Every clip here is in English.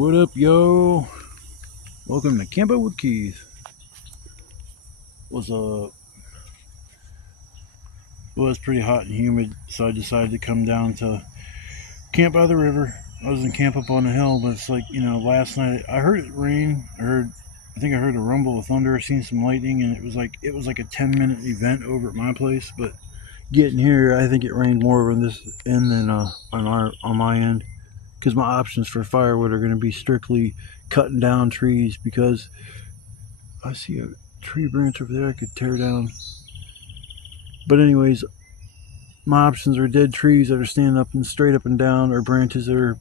What up, yo? Welcome to Camp Out with Keith. Was Well, it's pretty hot and humid, so I decided to come down to camp by the river. I was in camp up on the hill, but it's like, last night I heard it rain. I think I heard a rumble of thunder. I seen some lightning, and it was like a 10-minute event over at my place. But getting here, I think it rained more on this end than on my end, because my options for firewood are going to be strictly cutting down trees, because I see a tree branch over there I could tear down. But anyways, my options are dead trees that are standing up and straight up and down, or branches that are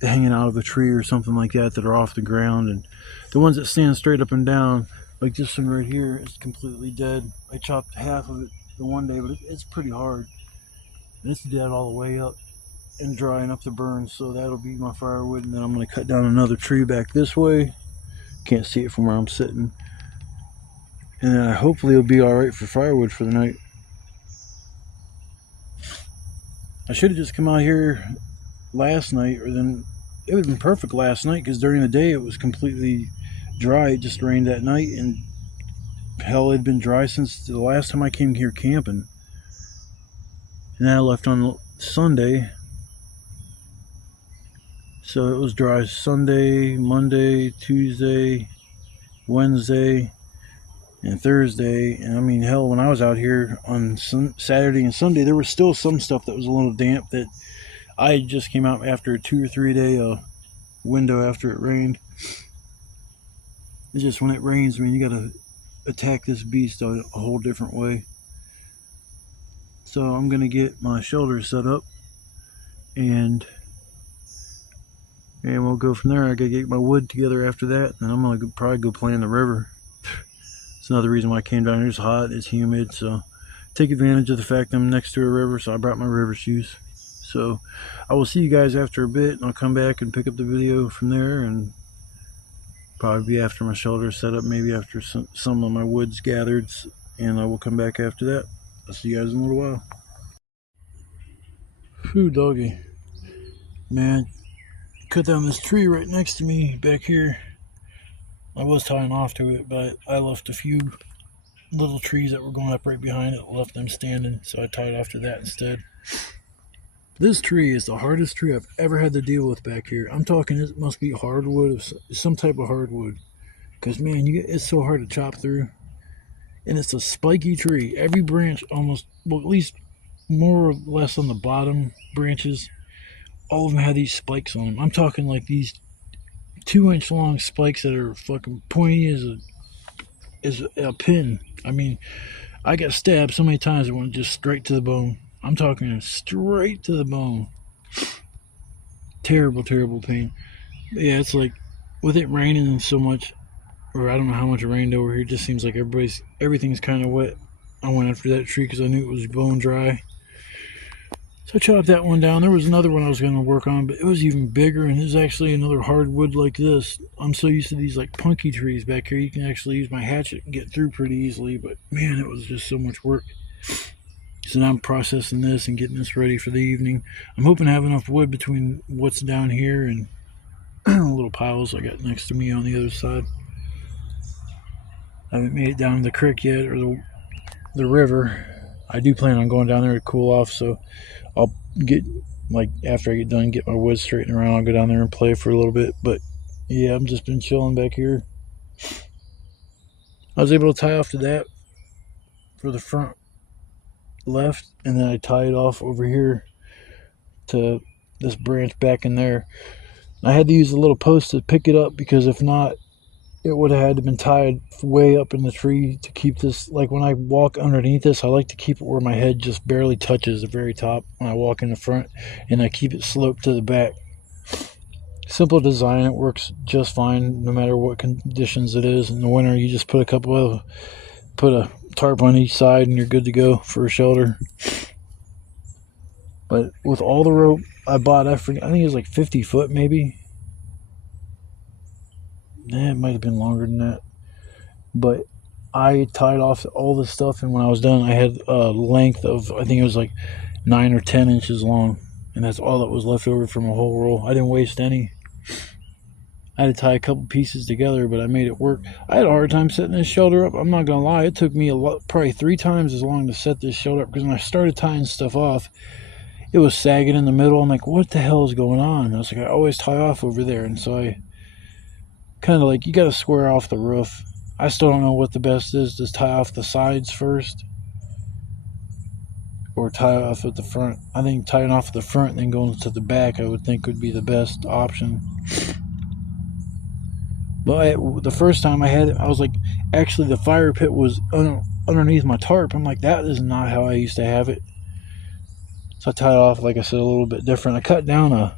hanging out of a tree or something like that are off the ground. And the ones that stand straight up and down, like this one right here, is completely dead. I chopped half of it the one day, but it's pretty hard, and it's dead all the way up and drying up to burn. So that'll be my firewood. And then I'm going to cut down another tree back this way. Can't see it from where I'm sitting. And then hopefully it'll be alright for firewood for the night. I should have just come out here last night, or then it would have been perfect last night, because during the day it was completely dry. It just rained that night, and hell, it had been dry since the last time I came here camping. And then I left on Sunday, so it was dry Sunday, Monday, Tuesday, Wednesday, and Thursday. And I mean, hell, when I was out here on Saturday and Sunday, there was still some stuff that was a little damp that I just came out after a 2 or 3 day window after it rained. It's just when it rains, I mean, you gotta attack this beast a whole different way. So I'm gonna get my shelter set up, and we'll go from there. I gotta get my wood together after that, and I'm gonna probably go play in the river. It's another reason why I came down here. It's hot, it's humid, so take advantage of the fact I'm next to a river, so I brought my river shoes. So I will see you guys after a bit, and I'll come back and pick up the video from there, and probably be after my shelter set up, maybe after some of my wood's gathered, and I will come back after that. I'll see you guys in a little while. Phew, doggy. Man, cut down this tree right next to me back here. I was tying off to it, but I left a few little trees that were going up right behind it, left them standing, so I tied off to that instead. This tree is the hardest tree I've ever had to deal with back here. I'm talking, it must be hardwood, some type of hardwood, because man, it's so hard to chop through. And it's a spiky tree. Every branch almost, well, at least more or less on the bottom branches, all of them have these spikes on them. I'm talking like these 2-inch long spikes that are fucking pointy as a pin. I mean, I got stabbed so many times it went just straight to the bone. I'm talking straight to the bone. Terrible, terrible pain. But yeah, it's like with it raining so much, or I don't know how much it rained over here. It just seems like everything's kind of wet. I went after that tree because I knew it was bone dry. So I chopped that one down. There was another one I was going to work on, but it was even bigger, and there's actually another hardwood like this. I'm so used to these like punky trees back here. You can actually use my hatchet and get through pretty easily, but man, it was just so much work. So now I'm processing this and getting this ready for the evening. I'm hoping to have enough wood between what's down here and little piles I got next to me on the other side. I haven't made it down the creek yet, or the river. I do plan on going down there to cool off, so I'll get, like, after I get done, get my wood straightened around, I'll go down there and play for a little bit. But yeah, I've just been chilling back here. I was able to tie off to that for the front left, and then I tied off over here to this branch back in there. I had to use a little post to pick it up, because if not, it would have had to been tied way up in the tree to keep this. Like when I walk underneath this, I like to keep it where my head just barely touches the very top when I walk in the front, and I keep it sloped to the back. Simple design, it works just fine no matter what conditions it is. In the winter, you just put a tarp on each side and you're good to go for a shelter. But with all the rope I bought, I think it was like 50 foot maybe. It might have been longer than that, but I tied off all this stuff, and when I was done, I had a length of, I think it was like 9 or 10 inches long, and that's all that was left over from a whole roll. I didn't waste any. I had to tie a couple pieces together, but I made it work. I had a hard time setting this shelter up. I'm not gonna lie, it took me probably 3 times as long to set this shelter up, because when I started tying stuff off, it was sagging in the middle. I'm like, what the hell is going on? And I was like, I always tie off over there, and so I kind of like, you got to square off the roof. I still don't know what the best is. Just tie off the sides first, or tie off at the front. I think tying off at the front and then going to the back, I would think would be the best option. But the first time I had it, I was like, actually the fire pit was underneath my tarp. I'm like, that is not how I used to have it. So I tied it off, like I said, a little bit different. I cut down a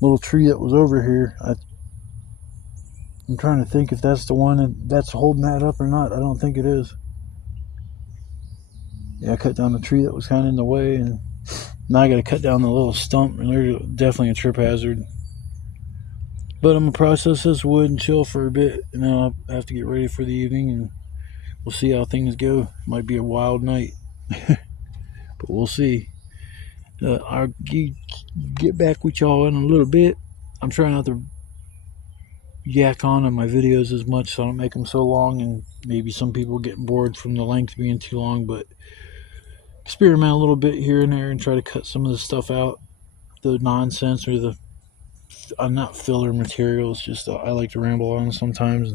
little tree that was over here. I'm trying to think if that's the one that's holding that up or not. I don't think it is. Yeah, I cut down the tree that was kind of in the way, and now I got to cut down the little stump, and they're definitely a trip hazard. But I'm going to process this wood and chill for a bit, and then I'll have to get ready for the evening, and we'll see how things go. Might be a wild night, but we'll see. I'll get back with y'all in a little bit. I'm trying not to yak on my videos as much so I don't make them so long, and maybe some people get bored from the length being too long, but experiment a little bit here and there and try to cut some of the stuff out, the nonsense or the not filler materials. Just I like to ramble on sometimes.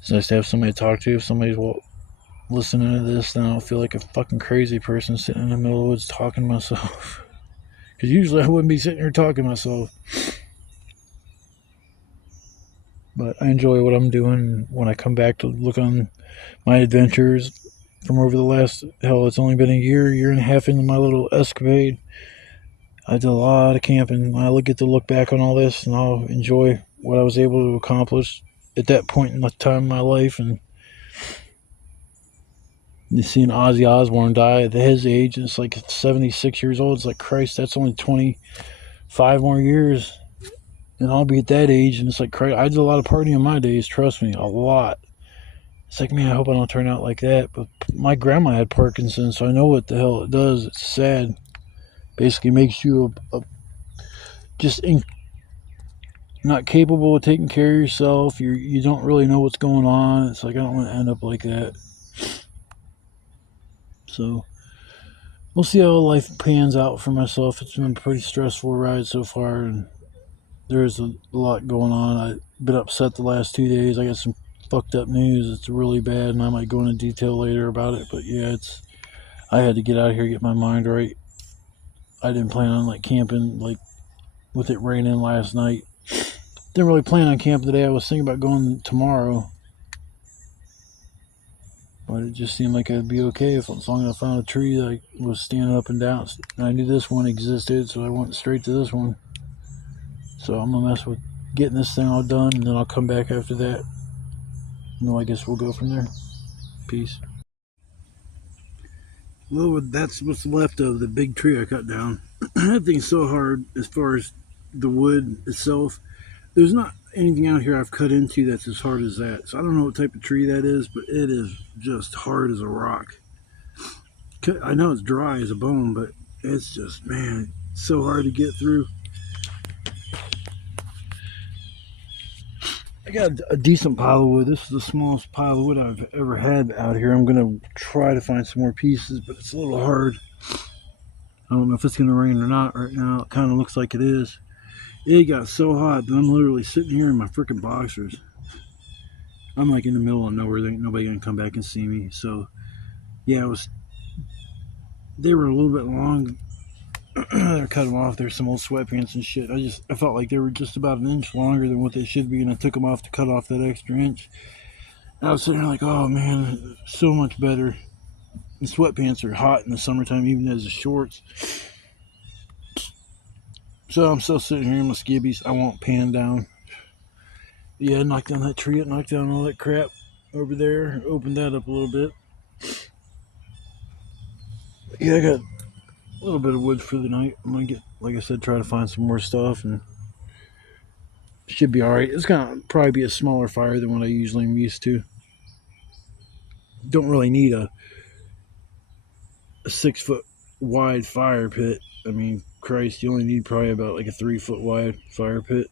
It's nice to have somebody to talk to. If somebody's listening to this, then I don't feel like a fucking crazy person sitting in the middle of the woods talking to myself. Because usually I wouldn't be sitting here talking to myself. But I enjoy what I'm doing. When I come back to look on my adventures from over the last, hell, it's only been a year and a half into my little escapade. I did a lot of camping. I get to look back on all this, and I'll enjoy what I was able to accomplish at that point in the time of my life. And seeing Ozzy Osbourne die at his age, and it's like 76 years old. It's like, Christ, that's only 25 more years, and I'll be at that age. And it's like, Christ, I did a lot of partying in my days. Trust me, a lot. It's like, man, I hope I don't turn out like that. But my grandma had Parkinson's, so I know what the hell it does. It's sad. Basically makes you just not capable of taking care of yourself. You don't really know what's going on. It's like, I don't want to end up like that. So we'll see how life pans out for myself. It's been a pretty stressful ride so far, and there's a lot going on. I've been upset the last 2 days. I got some fucked up news. It's really bad, and I might go into detail later about it. But yeah, I had to get out of here, get my mind right. I didn't plan on camping with it raining last night. Didn't really plan on camping today. I was thinking about going tomorrow, but it just seemed like I'd be okay as long as I found a tree that was standing up and down. I knew this one existed, so I went straight to this one. So I'm gonna mess with getting this thing all done, and then I'll come back after that. I guess we'll go from there. Peace. Well, that's what's left of the big tree I cut down. That thing's so hard as far as the wood itself. There's not anything out here I've cut into that's as hard as that. So I don't know what type of tree that is, but it is just hard as a rock. I know it's dry as a bone, but it's just, man, so hard to get through. I got a decent pile of wood. This is the smallest pile of wood I've ever had out here. I'm going to try to find some more pieces, but it's a little hard. I don't know if it's going to rain or not right now. It kind of looks like it is. It got so hot that I'm literally sitting here in my freaking boxers. I'm in the middle of nowhere. There ain't nobody going to come back and see me. So, yeah, they were a little bit long. I cut them off. There's some old sweatpants and shit. I felt like they were just about an inch longer than what they should be, and I took them off to cut off that extra inch. And I was sitting there like, oh man, so much better. The sweatpants are hot in the summertime, even as the shorts. So I'm still sitting here in my skibbies. I won't pan down. Yeah, knocked down that tree. Knocked down all that crap over there. Opened that up a little bit. Yeah, I got a little bit of wood for the night. I'm going to like I said, try to find some more stuff, and should be alright. It's going to probably be a smaller fire than what I usually am used to. Don't really need a 6-foot wide fire pit. I mean, Christ, you only need probably about a 3-foot wide fire pit.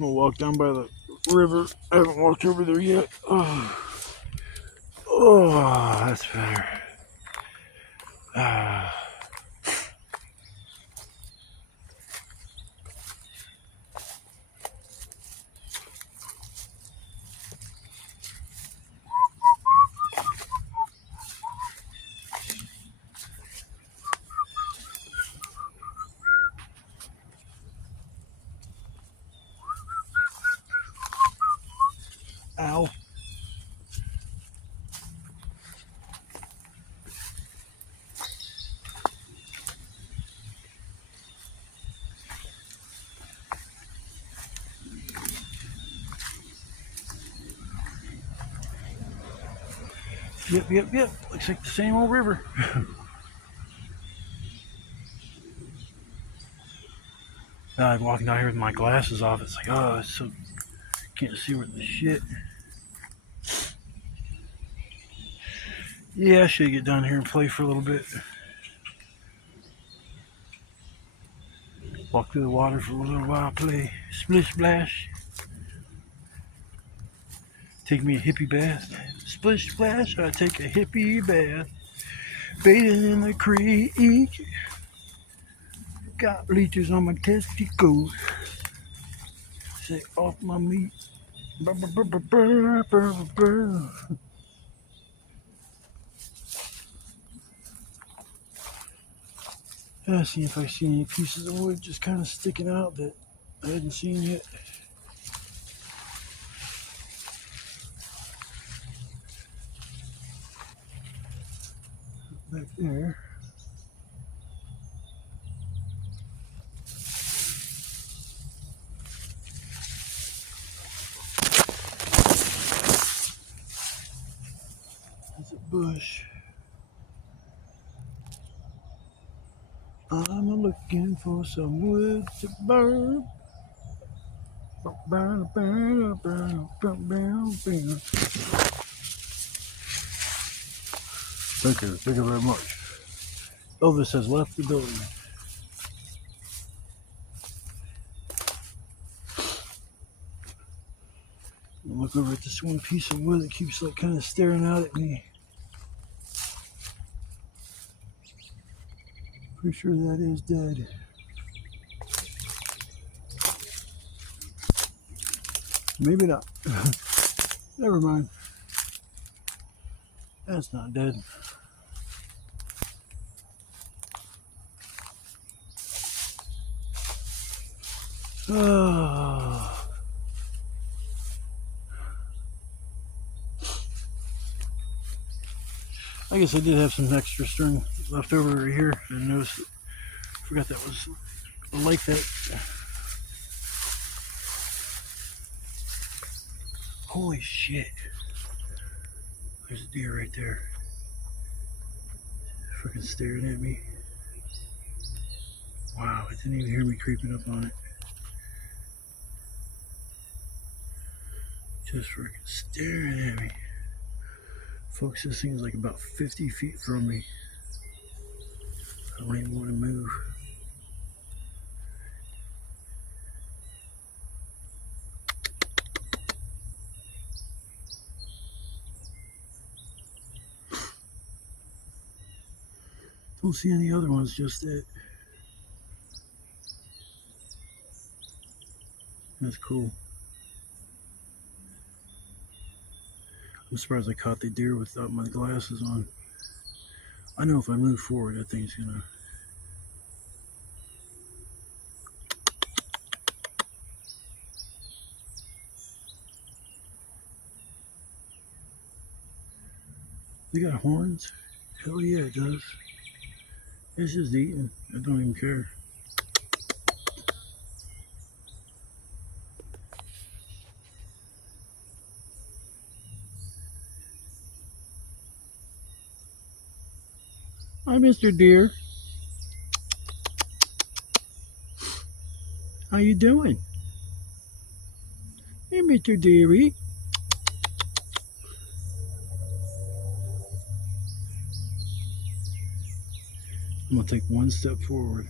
gonna walk down by the river. I haven't walked over there yet. Oh, that's better. Ow. Yep. Looks like the same old river. I'm walking down here with my glasses off. It's like, oh, it's so can't see where the shit. Yeah, I should get down here and play for a little bit. Walk through the water for a little while, play splish splash. Take me a hippie bath. Splish splash, I take a hippie bath. Bathing in the creek. Got bleachers on my testicles. Say off my meat. See if I see any pieces of wood just kind of sticking out that I hadn't seen yet. Back there. There's a bush. I'm looking for some wood to burn. Thank you very much. Elvis has left the building. I'll look over at this one piece of wood that keeps like kind of staring out at me. Pretty sure that is dead. Maybe not. Never mind. That's not dead. I guess I did have some extra string left over here. I noticed, forgot that was like that. Holy shit. There's a deer right there. Freaking staring at me. Wow, it didn't even hear me creeping up on it. Just freaking staring at me. Folks, this thing's like about 50 feet from me. I don't even want to move. Don't see any other ones, just it. That's cool. I'm surprised I caught the deer without my glasses on. I know if I move forward, that thing's gonna... They got horns? Hell yeah, it does. It's just eating. I don't even care. Hi, Mr. Deer. How you doing? Hey, Mr. Deary. I'm gonna take one step forward.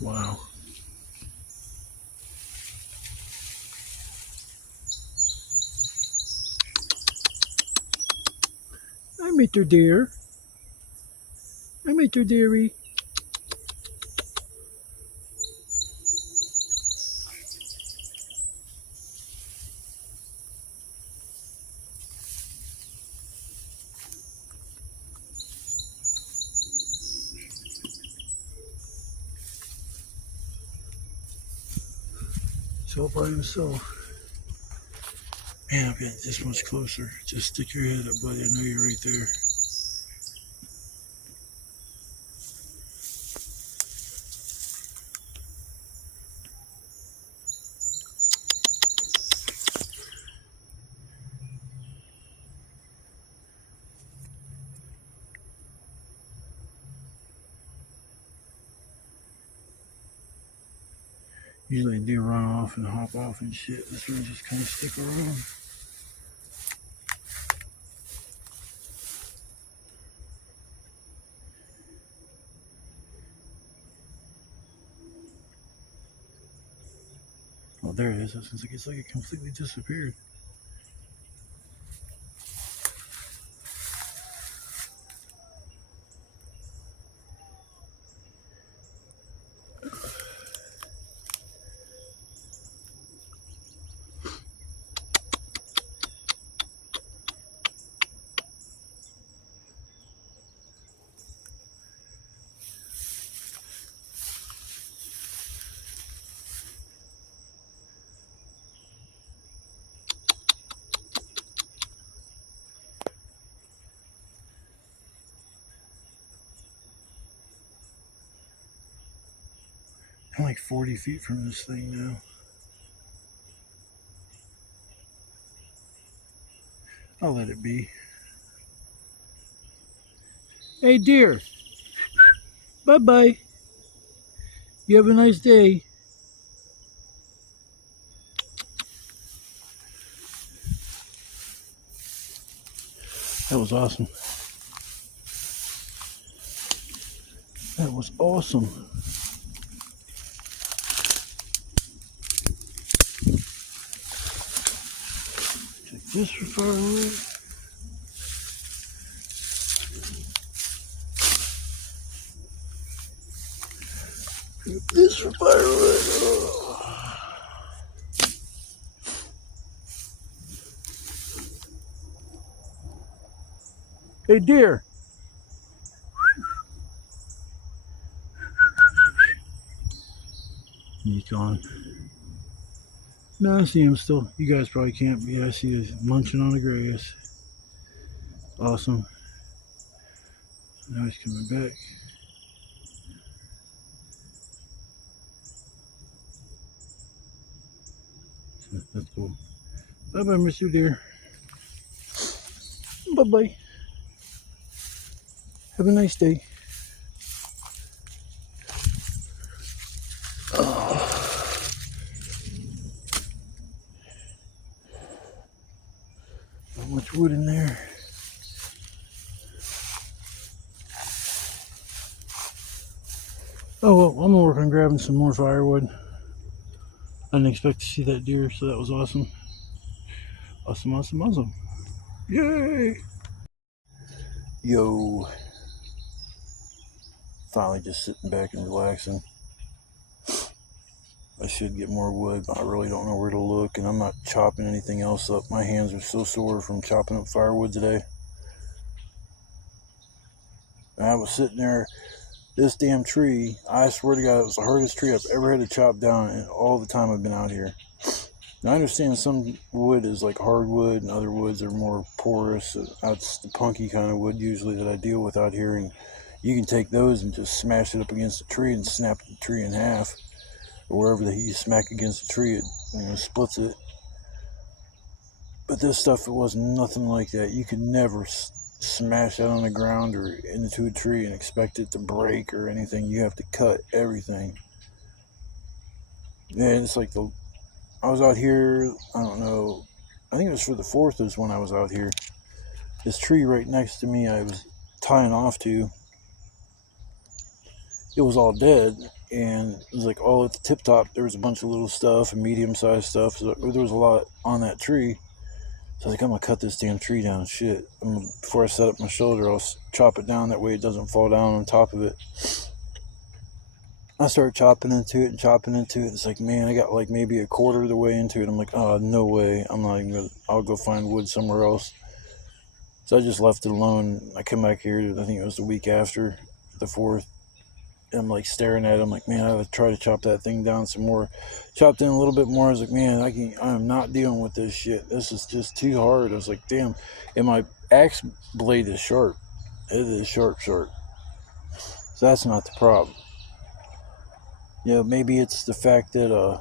Wow. Hi, Mr. Deer. Hi, Mr. Deary. He's all by himself. Man, I'm getting this much closer. Just stick your head up, buddy. I know you're right there. Usually deer run off and hop off and shit. This one just kind of stick around. Oh, there it is. It's like it completely disappeared. I'm like 40 feet from this thing now. I'll let it be. Hey, deer. Bye-bye. You have a nice day. That was awesome. That was awesome. Check this for firewood. Check this for firewood. Oh. Hey, deer. He's gone. No, I see him still. You guys probably can't, but yeah, I see him munching on the grass. Awesome. Now he's coming back. That's cool. Bye-bye, Mr. Deer. Bye-bye. Have a nice day. Not much wood in there. Oh, well, I'm gonna work on grabbing some more firewood. I didn't expect to see that deer, so that was awesome. Awesome, awesome, awesome. Yay! Yo. Finally just sitting back and relaxing. I should get more wood, but I really don't know where to look, and I'm not chopping anything else up. My hands are so sore from chopping up firewood today. And I was sitting there, this damn tree, I swear to God, it was the hardest tree I've ever had to chop down in all the time I've been out here. Now, I understand some wood is like hardwood and other woods are more porous. That's the punky kind of wood usually that I deal with out here, and you can take those and just smash it up against the tree and snap the tree in half. Or wherever you smack against the tree, it splits it. But this stuff, it was nothing like that. You could never smash that on the ground or into a tree and expect it to break or anything. You have to cut everything. And it's like I was out here, I don't know, I think it was for the 4th is when I was out here. This tree right next to me I was tying off to, it was all dead. and it was like all at the tip top there was a bunch of little stuff and medium-sized stuff, so there was a lot on that tree. So I was like, I'm gonna cut this damn tree down. Shit, before I set up my shoulder, I'll chop it down, that way it doesn't fall down on top of it. I started chopping into it. It's like, man, I got like maybe a quarter of the way into it. I'm like, oh, no way, I'm not even gonna, I'll go find wood somewhere else. So I just left it alone. I come back here, I think it was the week after, the 4th. I'm like staring at it. I'm like, man, I gotta try to chop that thing down some more. Chopped in a little bit more. I was like, man, I'm not dealing with this shit. This is just too hard. I was like, damn. And my axe blade is sharp. It is sharp. So that's not the problem. You know, maybe it's the fact that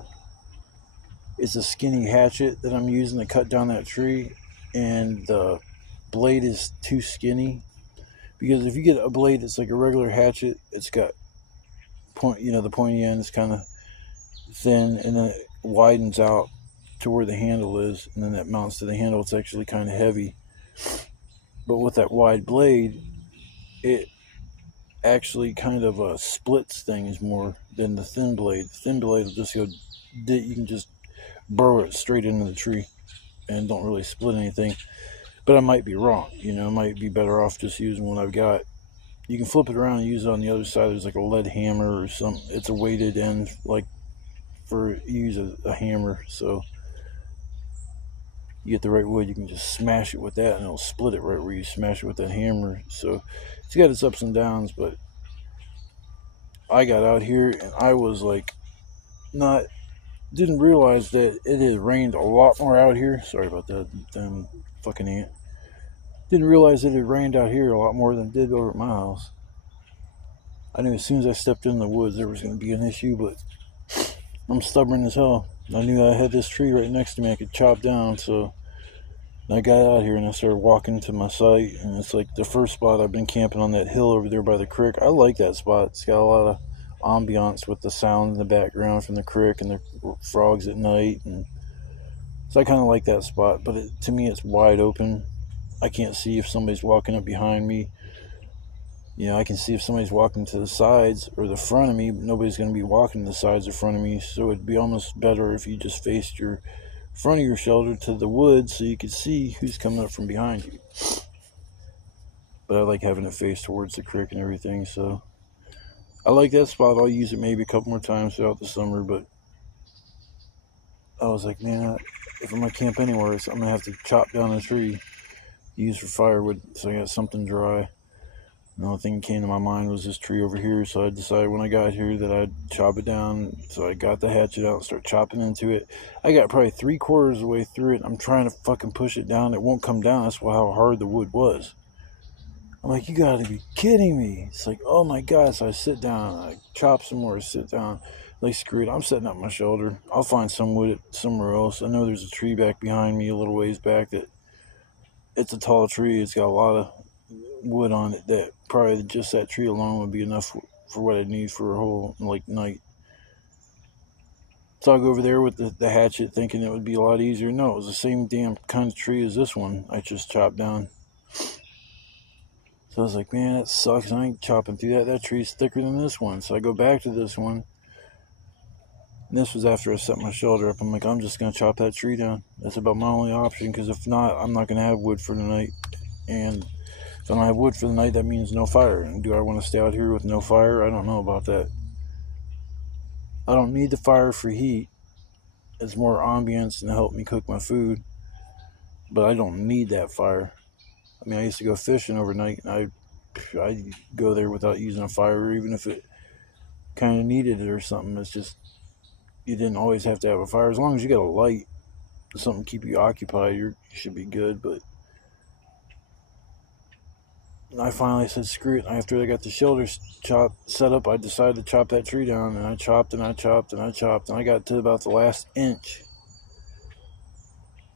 it's a skinny hatchet that I'm using to cut down that tree, and the blade is too skinny. Because if you get a blade that's like a regular hatchet, it's got the pointy end is kind of thin, and then it widens out to where the handle is, and then that mounts to the handle. It's actually kind of heavy. But with that wide blade, it actually kind of splits things more than the thin blade. The thin blade will just go, you can just burrow it straight into the tree and don't really split anything. But I might be wrong. I might be better off just using what I've got. You can flip it around and use it on the other side. There's like a lead hammer or something. It's a weighted end, like for use a hammer. So you get the right wood, you can just smash it with that, and it'll split it right where you smash it with that hammer. So it's got its ups and downs. But I got out here and I was like, didn't realize that it had rained a lot more out here. Sorry about that, damn fucking ant. Didn't realize it had rained out here a lot more than it did over at my house. I knew as soon as I stepped in the woods there was going to be an issue, but I'm stubborn as hell. I knew I had this tree right next to me I could chop down, so I got out here and I started walking to my site, and it's like the first spot. I've been camping on that hill over there by the creek. I like that spot. It's got a lot of ambiance with the sound in the background from the creek and the frogs at night, and so I kind of like that spot. But to me it's wide open. I can't see if somebody's walking up behind me. I can see if somebody's walking to the sides or the front of me, but nobody's going to be walking to the sides or front of me. So it'd be almost better if you just faced your front of your shelter to the woods so you could see who's coming up from behind you. But I like having it face towards the creek and everything, so I like that spot. I'll use it maybe a couple more times throughout the summer, but I was like, man, if I'm going to camp anywhere, I'm going to have to chop down a tree, use for firewood, so I got something dry. The only thing that came to my mind was this tree over here, so I decided when I got here that I'd chop it down. So I got the hatchet out and started chopping into it. I got probably 3/4 of the way through it. I'm trying to fucking push it down. It won't come down. That's how hard the wood was. I'm like, you gotta be kidding me. It's like, oh my god. So I sit down, I chop some more, sit down. Like, screw it, I'm setting up my shoulder. I'll find some wood somewhere else. I know there's a tree back behind me a little ways back that it's a tall tree. It's got a lot of wood on it that probably just that tree alone would be enough for what I need for a whole night. So I'll go over there with the hatchet thinking it would be a lot easier. No, it was the same damn kind of tree as this one I just chopped down. So I was like, man, that sucks. I ain't chopping through that. That tree's thicker than this one. So I go back to this one. And this was after I set my shoulder up. I'm like, I'm just going to chop that tree down. That's about my only option, because if not, I'm not going to have wood for the night. And if I don't have wood for the night, that means no fire. And do I want to stay out here with no fire? I don't know about that. I don't need the fire for heat. It's more ambience and to help me cook my food. But I don't need that fire. I mean, I used to go fishing overnight, and I'd go there without using a fire, even if it kind of needed it or something. It's just, you didn't always have to have a fire. As long as you got a light, something to keep you occupied, you should be good. But I finally said, screw it. After I got the shoulder set up, I decided to chop that tree down, and I chopped and I chopped and I chopped, and I got to about the last inch.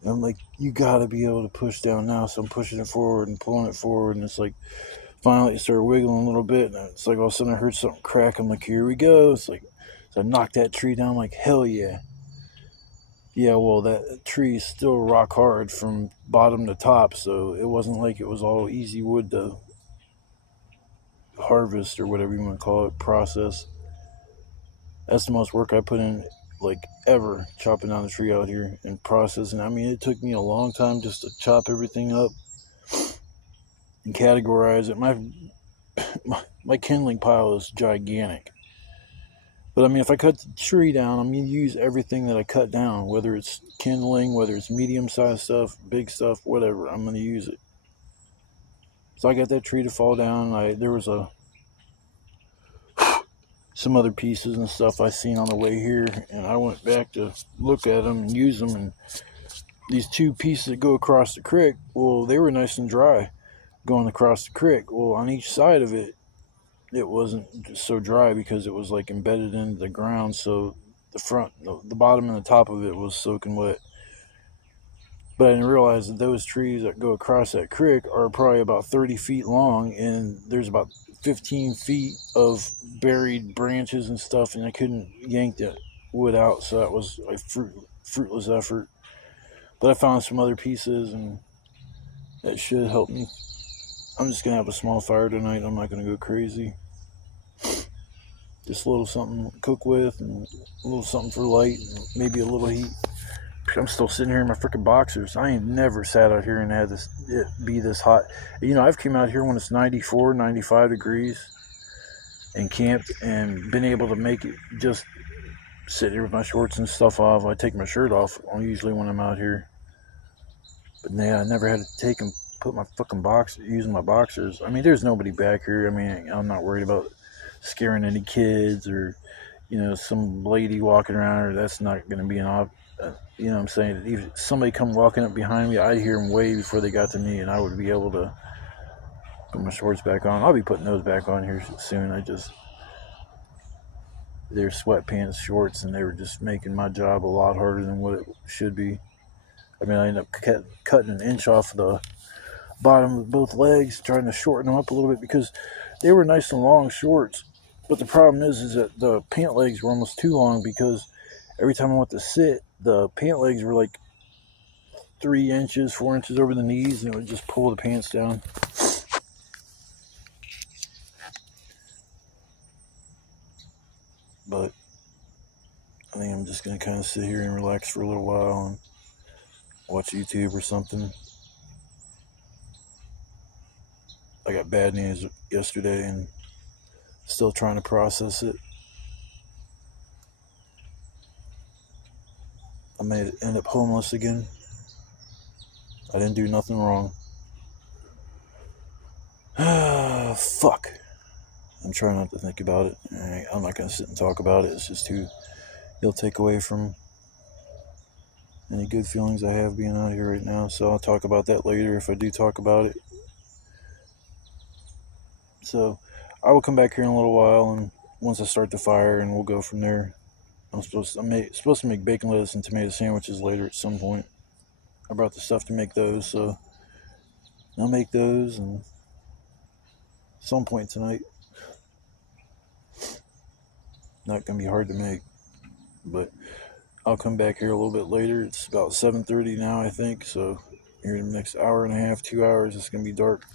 And I'm like, you gotta be able to push down now. So I'm pushing it forward and pulling it forward, and it's like, finally it started wiggling a little bit, and it's like all of a sudden I heard something crack. I'm like, here we go. It's like, so I knocked that tree down. I'm like, hell yeah. Yeah, well, that tree is still rock hard from bottom to top, so it wasn't like it was all easy wood to harvest or whatever you want to call it, process. That's the most work I put in, like, ever, chopping down the tree out here and processing. I mean, it took me a long time just to chop everything up and categorize it. My kindling pile is gigantic. But I mean, if I cut the tree down, I'm going to use everything that I cut down, whether it's kindling, whether it's medium-sized stuff, big stuff, whatever. I'm going to use it. So I got that tree to fall down. There was some other pieces and stuff I seen on the way here, and I went back to look at them and use them. And these two pieces that go across the creek, well, they were nice and dry going across the creek. Well, on each side of it, it wasn't so dry because it was like embedded into the ground. So the front, the bottom and the top of it was soaking wet. But I didn't realize that those trees that go across that creek are probably about 30 feet long, and there's about 15 feet of buried branches and stuff, and I couldn't yank that wood out, so that was a fruitless effort. But I found some other pieces, and that should help me. I'm just going to have a small fire tonight. I'm not going to go crazy. Just a little something to cook with, and a little something for light, and maybe a little heat. I'm still sitting here in my freaking boxers. I ain't never sat out here and had it be this hot. You know, I've came out here when it's 94, 95 degrees and camped and been able to make it just sit here with my shorts and stuff off. I take my shirt off usually when I'm out here. But yeah, I never had to take and put my fucking using my boxers. I mean, there's nobody back here. I mean, I'm not worried about scaring any kids or, you know, some lady walking around, or that's not going to be an you know what I'm saying? If somebody come walking up behind me, I'd hear them way before they got to me, and I would be able to put my shorts back on. I'll be putting those back on here soon. They're sweatpants shorts, and they were just making my job a lot harder than what it should be. I mean, I ended up cutting an inch off the bottom of both legs, trying to shorten them up a little bit because they were nice and long shorts. But the problem is that the pant legs were almost too long, because every time I went to sit, the pant legs were like 3 inches, 4 inches over the knees, and it would just pull the pants down. But I think I'm just going to kind of sit here and relax for a little while and watch YouTube or something. I got bad news yesterday and still trying to process it. I may end up homeless again. I didn't do nothing wrong. Fuck. I'm trying not to think about it. I'm not going to sit and talk about it. It's just it'll take away from any good feelings I have being out here right now. So I'll talk about that later if I do talk about it. So I will come back here in a little while, and once I start the fire, and we'll go from there. I'm supposed to make bacon, lettuce, and tomato sandwiches later at some point. I brought the stuff to make those, so I'll make those and some point tonight. Not gonna be hard to make, but I'll come back here a little bit later. It's about 7:30 now, I think. So here in the next hour and a half, 2 hours, it's gonna be dark.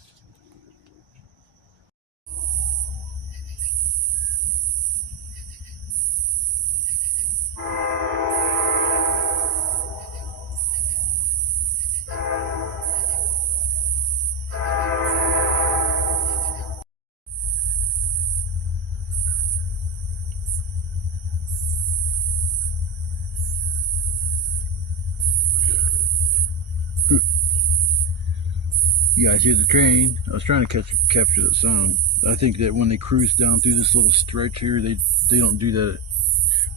You guys hear the train? I was trying to capture the sound. I think that when they cruise down through this little stretch here, they don't do that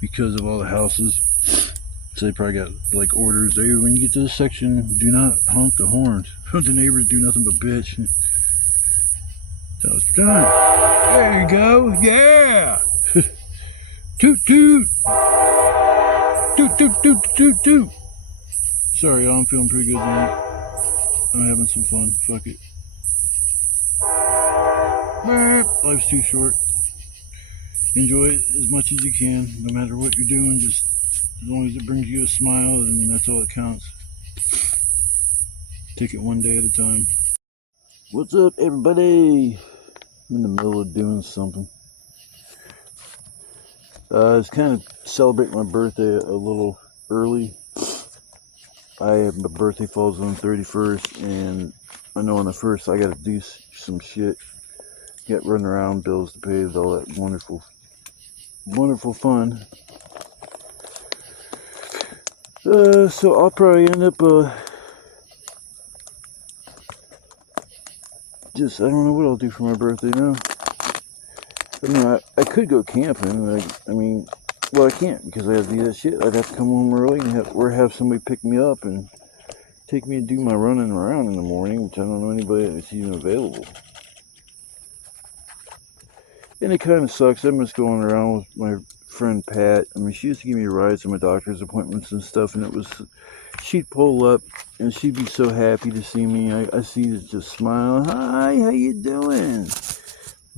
because of all the houses. So they probably got like orders. Hey, when you get to this section, do not honk the horns. The neighbors do nothing but bitch. So it's done. There you go. Yeah. Toot toot. Toot toot toot toot toot. Sorry, I'm feeling pretty good tonight. I'm having some fun. Fuck it. Life's too short. Enjoy it as much as you can, no matter what you're doing. Just as long as it brings you a smile, then that's all that counts. Take it one day at a time. What's up, everybody? I'm in the middle of doing something. It's kind of celebrating my birthday a little early. My birthday falls on the 31st, and I know on the 1st I gotta do some shit. Got running around, bills to pay, with all that wonderful fun. So I'll probably end up, I don't know what I'll do for my birthday now. I mean, I could go camping. Well, I can't because I have to do that shit. I'd have to come home early and have somebody pick me up and take me and do my running around in the morning, which I don't know anybody that's even available. And it kind of sucks. I miss going around with my friend Pat. I mean, she used to give me rides to my doctor's appointments and stuff, and she'd pull up and she'd be so happy to see me. I see her just smile. Hi, how you doing?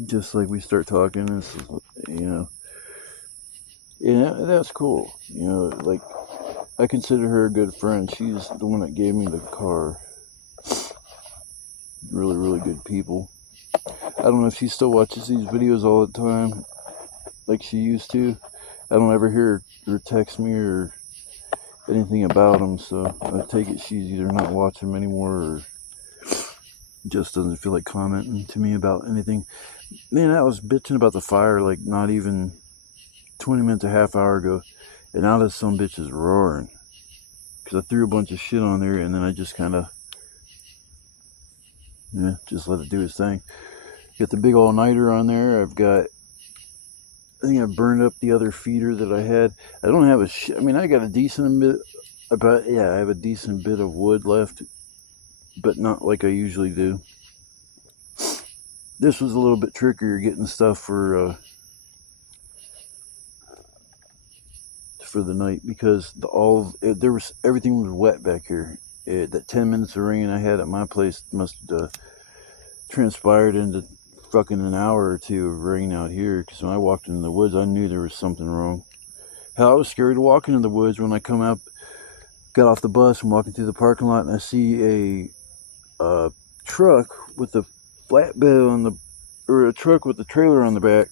Just like we start talking, and that's cool. Like, I consider her a good friend. She's the one that gave me the car. Really, really good people. I don't know if she still watches these videos all the time, like she used to. I don't ever hear her text me or anything about them, so I take it she's either not watching them anymore or just doesn't feel like commenting to me about anything. Man, I was bitching about the fire like not even 20 minutes, a half hour ago, and now this some bitch is roaring. Because I threw a bunch of shit on there, and then I just kind of, just let it do its thing. Got the big all-nighter on there. I think I burned up the other feeder that I had. I don't have I got a decent bit, I have a decent bit of wood left, but not like I usually do. This was a little bit trickier getting stuff for the night because everything was wet back here. That 10 minutes of rain I had at my place must transpired into fucking an hour or two of rain out here, because when I walked into the woods I knew there was something wrong. Hell, I was scared to walk into the woods when I got off the bus and walking through the parking lot, and I see a truck with a flatbed or a truck with a trailer on the back,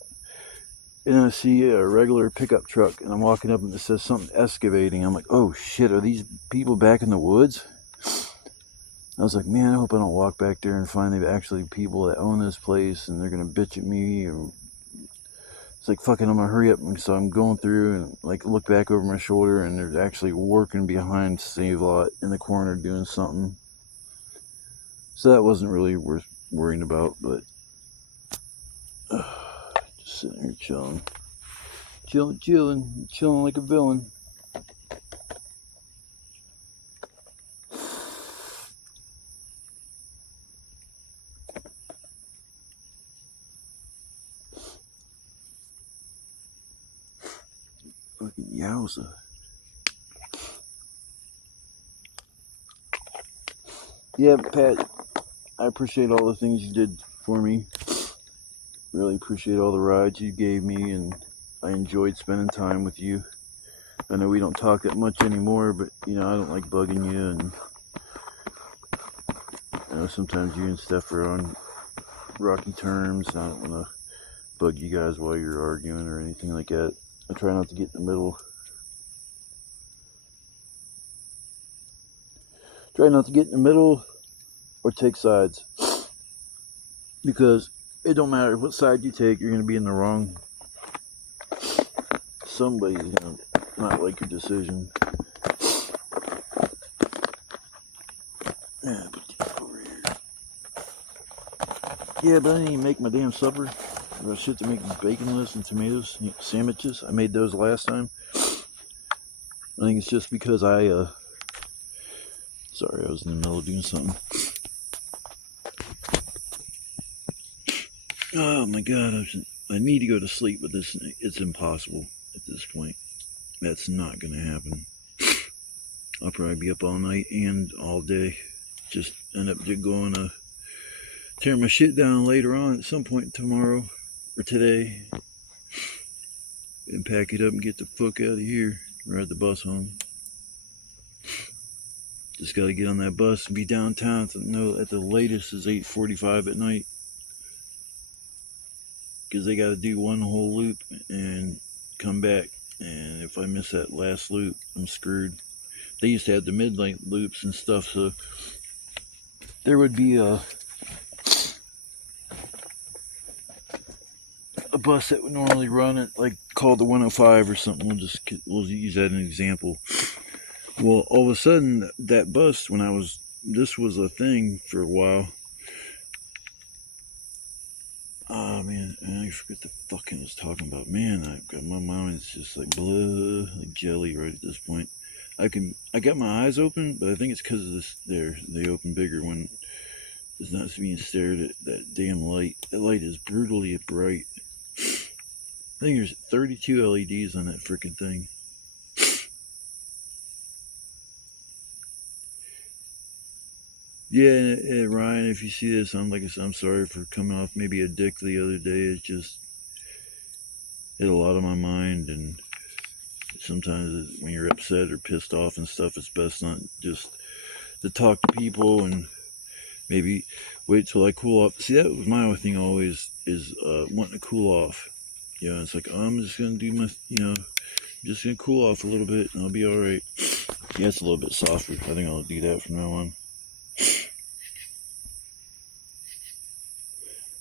and I see a regular pickup truck, and I'm walking up and it says something excavating. I'm like, oh shit, are these people back in the woods? I was like, man, I hope I don't walk back there and find they've actually people that own this place and they're gonna bitch at me. It's like, fucking, I'm gonna hurry up. And so I'm going through and like look back over my shoulder, and they're actually working behind Save Lot in the corner doing something. So that wasn't really worth worrying about, but just sitting here chilling like a villain. Fucking yowza. Yeah, Pat, I appreciate all the things you did for me. Really appreciate all the rides you gave me, and I enjoyed spending time with you. I know we don't talk that much anymore, but I don't like bugging you, and I know sometimes you and Steph are on rocky terms. I don't want to bug you guys while you're arguing or anything like that. I try not to get in the middle. Try not to get in the middle or take sides, because it don't matter what side you take, you're going to be in the wrong. Somebody's going to not like your decision. Yeah, put that over here. Yeah, but I didn't even make my damn supper. I got shit to make baconless and tomatoes sandwiches. I made those last time. I think it's just because sorry, I was in the middle of doing something. Oh my god, I need to go to sleep, but it's impossible at this point. That's not going to happen. I'll probably be up all night and all day. Just end up going to tear my shit down later on at some point tomorrow or today, and pack it up and get the fuck out of here. Ride the bus home. Just got to get on that bus and be downtown at the latest is 8:45 at night, because they got to do one whole loop and come back. And if I miss that last loop, I'm screwed. They used to have the midnight loops and stuff, so there would be a bus that would normally run it, like called the 105 or something. We'll use that as an example. Well, all of a sudden, that bus, this was a thing for a while. Oh man, I forget the fuck I was talking about. Man, my mind is just like blah, like jelly right at this point. I got my eyes open, but I think it's because of this. They open bigger when it's not being stared at. That damn light. That light is brutally bright. I think there's 32 LEDs on that freaking thing. Yeah, Ryan, if you see this, like I said, I'm sorry for coming off maybe a dick the other day. It just hit a lot on my mind, and sometimes when you're upset or pissed off and stuff, it's best not just to talk to people and maybe wait till I cool off. See, that was my only thing always, is wanting to cool off. You know, it's like, oh, I'm just going to do my, just going to cool off a little bit and I'll be alright. Yeah, it's a little bit softer. I think I'll do that from now on.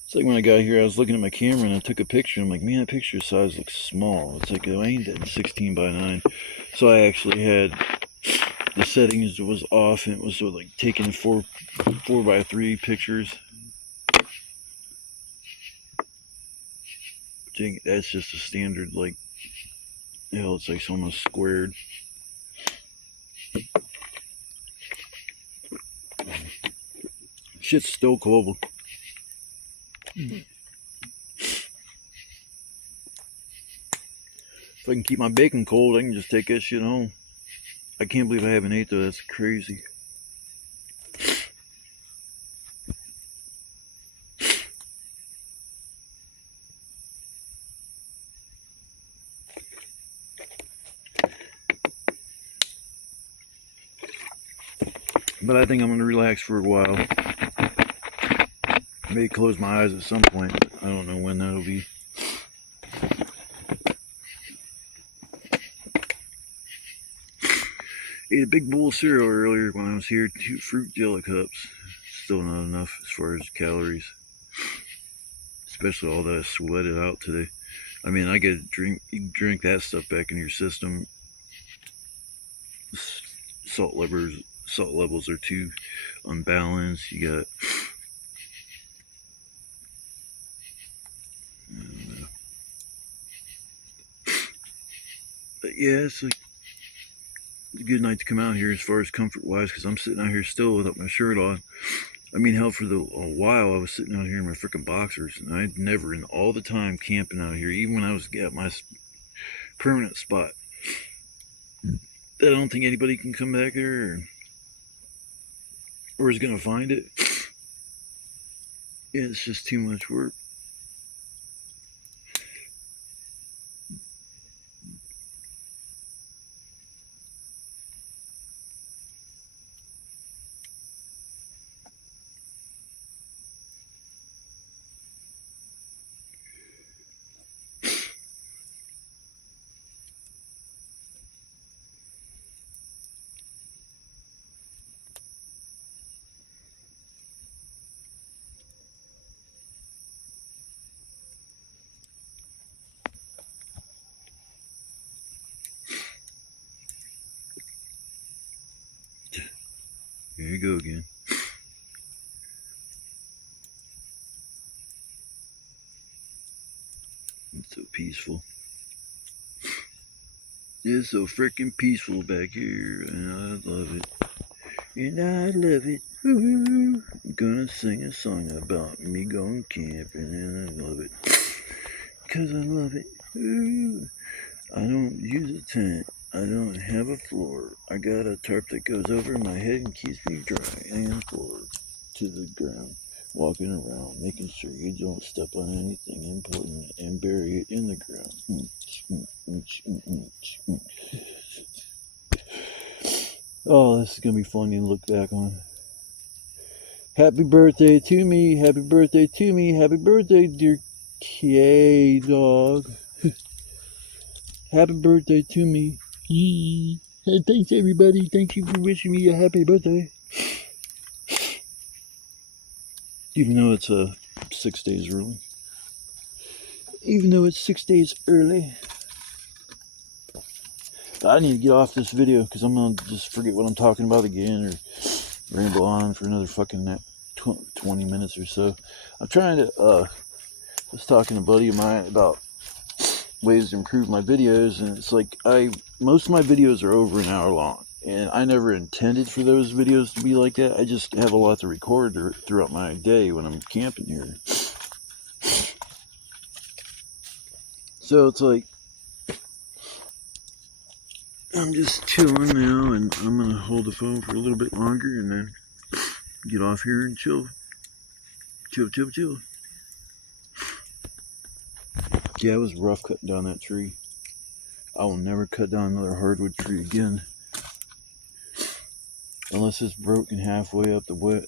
It's like when I got here, I was looking at my camera and I took a picture. I'm like, man, that picture size looks small. It's like, I ain't that 16 by 9. So I actually had the settings was off, and it was sort of like taking 4 by 3 pictures. That's just a standard, like, hell, it's like almost squared. Shit's still cold. If I can keep my bacon cold, I can just take that shit home. I can't believe I haven't ate though. That's crazy. But I think I'm gonna relax for a while. Maybe close my eyes at some point. I don't know when that'll be. Ate a big bowl of cereal earlier when I was here. 2 fruit jelly cups. Still not enough as far as calories. Especially all that I sweated out today. I mean, I get drink that stuff back in your system. Salt levels are too unbalanced. You got, I don't know. But yeah, it's like a good night to come out here as far as comfort wise, because I'm sitting out here still without my shirt on. I mean, hell, for a while I was sitting out here in my freaking boxers, and I'd never, in all the time camping out here, even when I was at my permanent spot, I don't think anybody can come back there or is gonna find it. Yeah, it's just too much work. Here you go again. It's so peaceful. It's so freaking peaceful back here, and I love it. And I love it. Ooh, I'm gonna sing a song about me going camping, and I love it. 'Cause I love it. Ooh. I don't use a tent. I don't have a floor. I got a tarp that goes over my head and keeps me dry and forward to the ground. Walking around, making sure you don't step on anything important and bury it in the ground. Oh, this is going to be fun to look back on. Happy birthday to me. Happy birthday to me. Happy birthday, dear K-Dog. Happy birthday to me. Yee. And thanks everybody. Thank you for wishing me a happy birthday. Even though it's 6 days early. Even though it's 6 days early. I need to get off this video because I'm going to just forget what I'm talking about again or ramble on for another fucking 20 minutes or so. I'm trying to, I was talking to a buddy of mine about ways to improve my videos, and it's like most of my videos are over an hour long, and I never intended for those videos to be like that. I just have a lot to record throughout my day when I'm camping here. So it's like, I'm just chilling now, and I'm going to hold the phone for a little bit longer and then get off here and chill. Chill. Yeah, it was rough cutting down that tree. I will never cut down another hardwood tree again. Unless it's broken halfway up the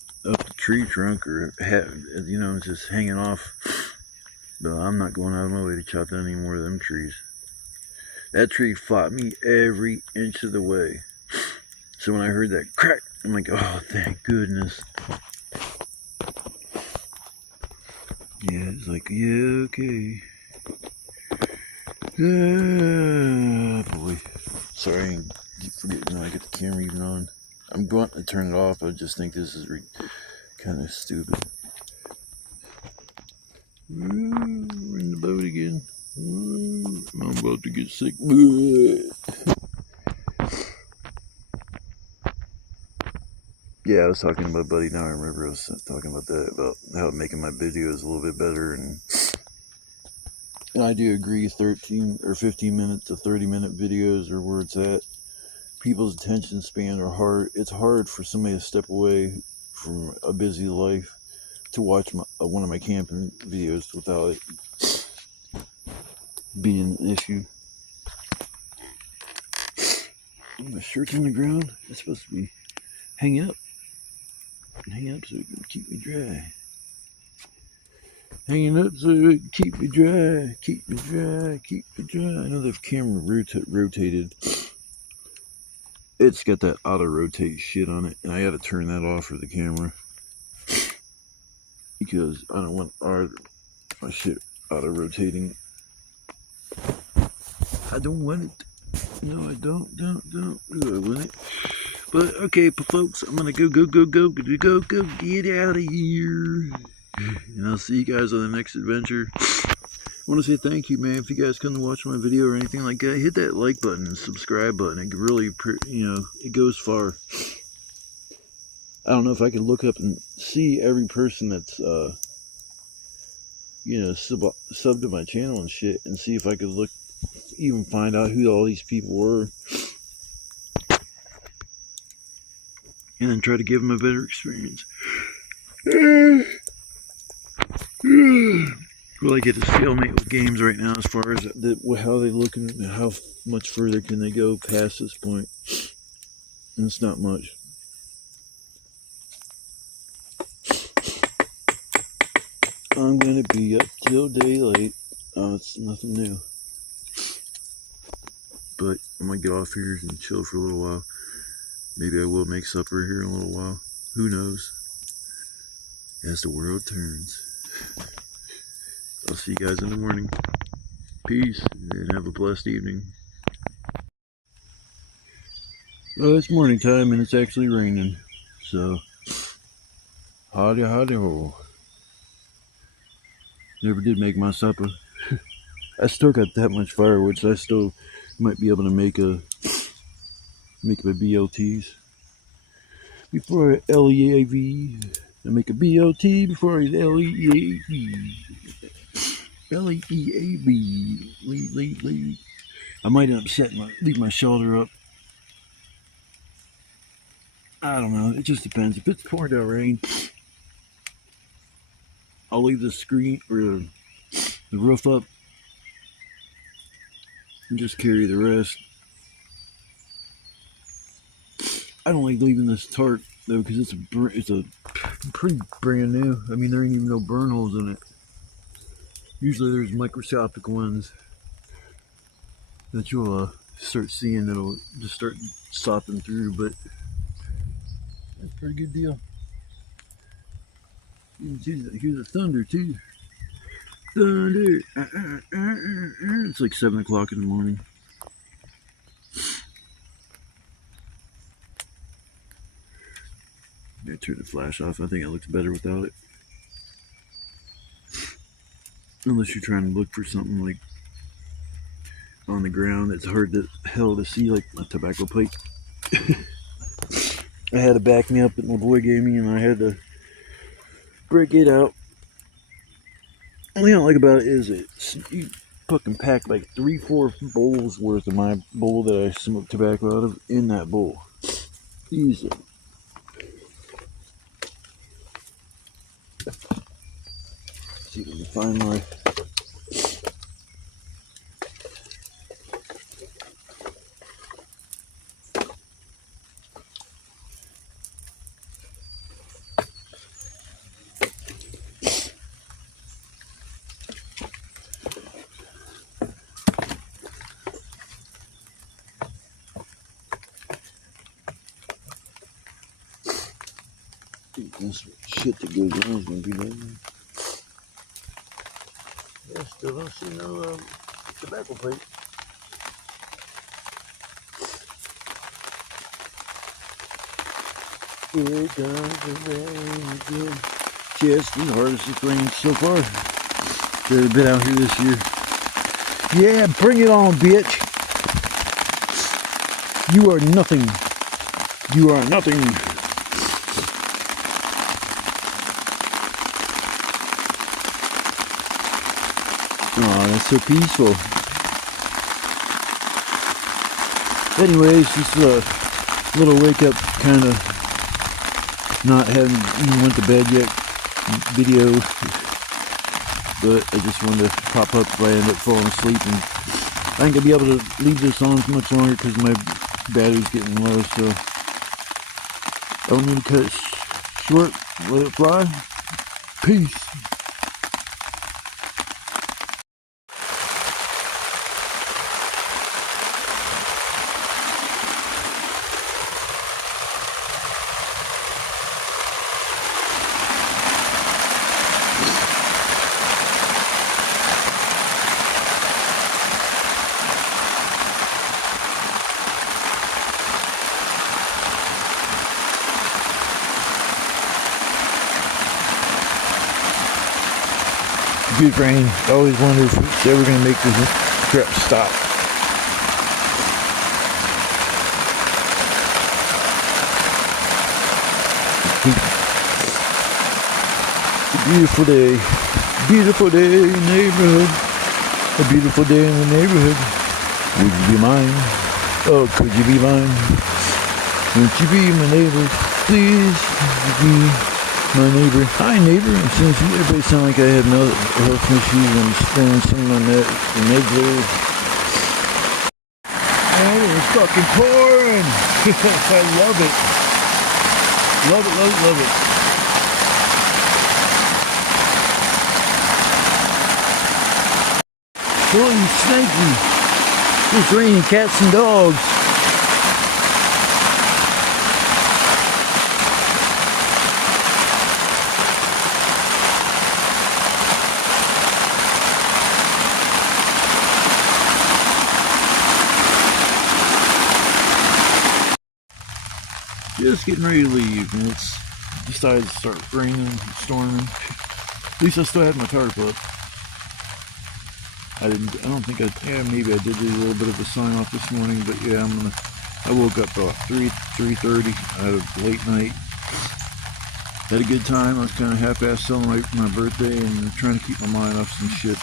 tree trunk, or it's just hanging off. But I'm not going out of my way to chop down any more of them trees. That tree fought me every inch of the way. So when I heard that crack, I'm like, oh, thank goodness. Yeah, it's like, yeah, okay. Boy. Sorry, I keep forgetting I get the camera even on. I'm going to turn it off. I just think this is kind of stupid. We're in the boat again. I'm about to get sick. Yeah, I was talking to my buddy. Now I remember I was talking about that, about how making my videos a little bit better. And I do agree, 13 or 15 minutes to 30-minute videos are where it's at. People's attention span are hard. It's hard for somebody to step away from a busy life to watch one of my camping videos without it being an issue. My shirt's on the ground. It's supposed to be hanging up. Hang up so it can keep me dry. Hanging up so it can keep me dry. Keep me dry. I know the camera rotated. It's got that auto rotate shit on it, and I gotta turn that off for the camera because I don't want my shit auto rotating. I don't want it. No, I don't. I want it. But okay, folks, I'm gonna go get out of here, and I'll see you guys on the next adventure. I want to say thank you, man. If you guys come to watch my video or anything like that, hit that like button and subscribe button. It really, it goes far. I don't know if I can look up and see every person that's, sub to my channel and shit, and see if I could even find out who all these people were, and then try to give them a better experience. Well, I get a stalemate with games right now as far as how they look and how much further can they go past this point. And it's not much. I'm going to be up till daylight. It's nothing new. But I'm going to get off here and chill for a little while. Maybe I will make supper here in a little while. Who knows? As the world turns. I'll see you guys in the morning. Peace, and have a blessed evening. Well, it's morning time, and it's actually raining. So, howdy ho. Never did make my supper. I still got that much firewood, so I still might be able to make my BLTs. Before I LEAV, I make a BLT before I LEAV. LEAB. I might end up leave my shelter up. I don't know. It just depends. If it's pouring down rain, I'll leave the screen or the roof up and just carry the rest. I don't like leaving this tarp though because it's a pretty brand new. I mean, there ain't even no burn holes in it. Usually there's microscopic ones. that you'll start seeing. It'll just start sopping through, but that's a pretty good deal. You can hear the thunder too. Thunder. It's like 7 o'clock in the morning. I turned the flash off. I think it looks better without it. Unless you're trying to look for something like on the ground that's hard to hell to see, like a tobacco pipe. I had to back me up that my boy gave me, and I had to break it out. Only thing I don't like about it is you fucking pack like 3-4 bowls worth of my bowl that I smoke tobacco out of in that bowl. Easy. See if we can find my. This shit that goes on is gonna be down there. Yeah, still don't see no tobacco pipe. Here comes the rain again. Just the hardest it's rained so far. Should have been out here this year. Yeah, bring it on, bitch. You are nothing. You are nothing. Oh, that's so peaceful. Anyways, just a little wake up, kind of not having even went to bed yet video, but I just wanted to pop up if I end up falling asleep, and I ain't gonna be able to leave this on much longer because my battery's getting low, so I'm gonna cut it short, let it fly. Peace. Good rain. I always wonder if it's ever going to make this trip stop. Beautiful day. Beautiful day in the neighborhood. A beautiful day in the neighborhood. Would you be mine? Oh, could you be mine? Won't you be my neighbor? Please be my neighbor. Hi, neighbor. It seems everybody sound like I have no health issues. I'm spending some of my meds there. Oh, it's fucking pouring. I love it. Love it, love it, love it. Holy snaky. It's raining cats and dogs. Just getting ready to leave, and it's decided to start raining, storming. At least I still had my tarp up. I don't think yeah, maybe I did do a little bit of a sign off this morning, but yeah, I woke up about 3:30 out of late night. Had a good time. I was kind of half-assed celebrating my birthday and trying to keep my mind off some shit.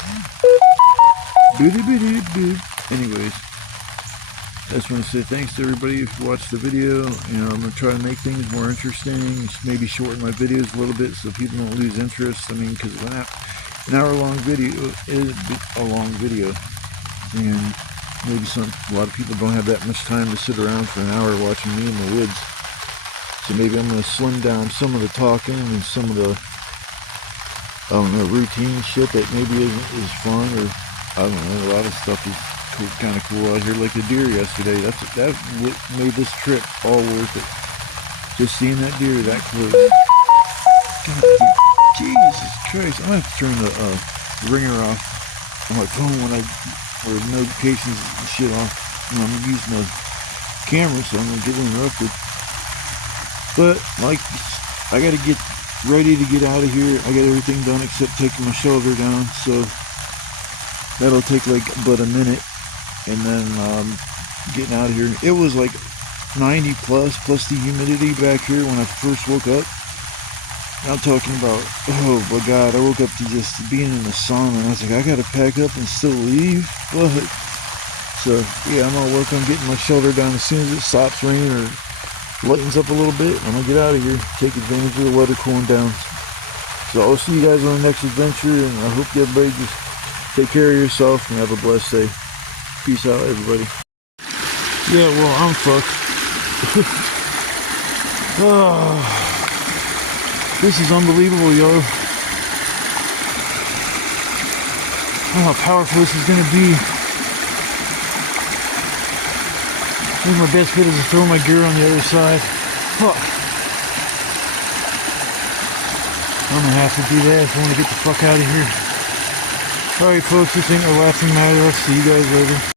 Anyways, I just want to say thanks to everybody who watched the video. You know, I'm going to try to make things more interesting, maybe shorten my videos a little bit so people don't lose interest. I mean, because an hour-long video is a long video, and maybe a lot of people don't have that much time to sit around for an hour watching me in the woods. So maybe I'm going to slim down some of the talking and some of the, I don't know, routine shit that maybe isn't as fun, or I don't know, a lot of stuff is kind of cool out here, like the deer yesterday. That made this trip all worth it. Just seeing that deer that close. God, Jesus Christ! I'm gonna have to turn the ringer off on my phone or notifications and shit off when I'm using the camera, so I'm gonna get interrupted. But like, I gotta get ready to get out of here. I got everything done except taking my shoulder down, so that'll take like but a minute, and then getting out of here. It was like 90 plus the humidity back here when I first woke up. I'm talking about, oh my God, I woke up to just being in the sauna, and I was like, I gotta pack up and still leave. What? So yeah, I'm gonna work on getting my shoulder down as soon as it stops raining or lightens up a little bit. I'm gonna get out of here, take advantage of the weather cooling down. So I'll see you guys on the next adventure, and I hope everybody just take care of yourself and have a blessed day. Peace out, everybody. Yeah, well, I'm fucked. This is unbelievable, yo. I don't know how powerful this is gonna be. I think my best bet is to throw my gear on the other side. Fuck. I'm gonna have to do that if I want to get the fuck out of here. Alright folks, this ain't a laughing matter. I'll see you guys later.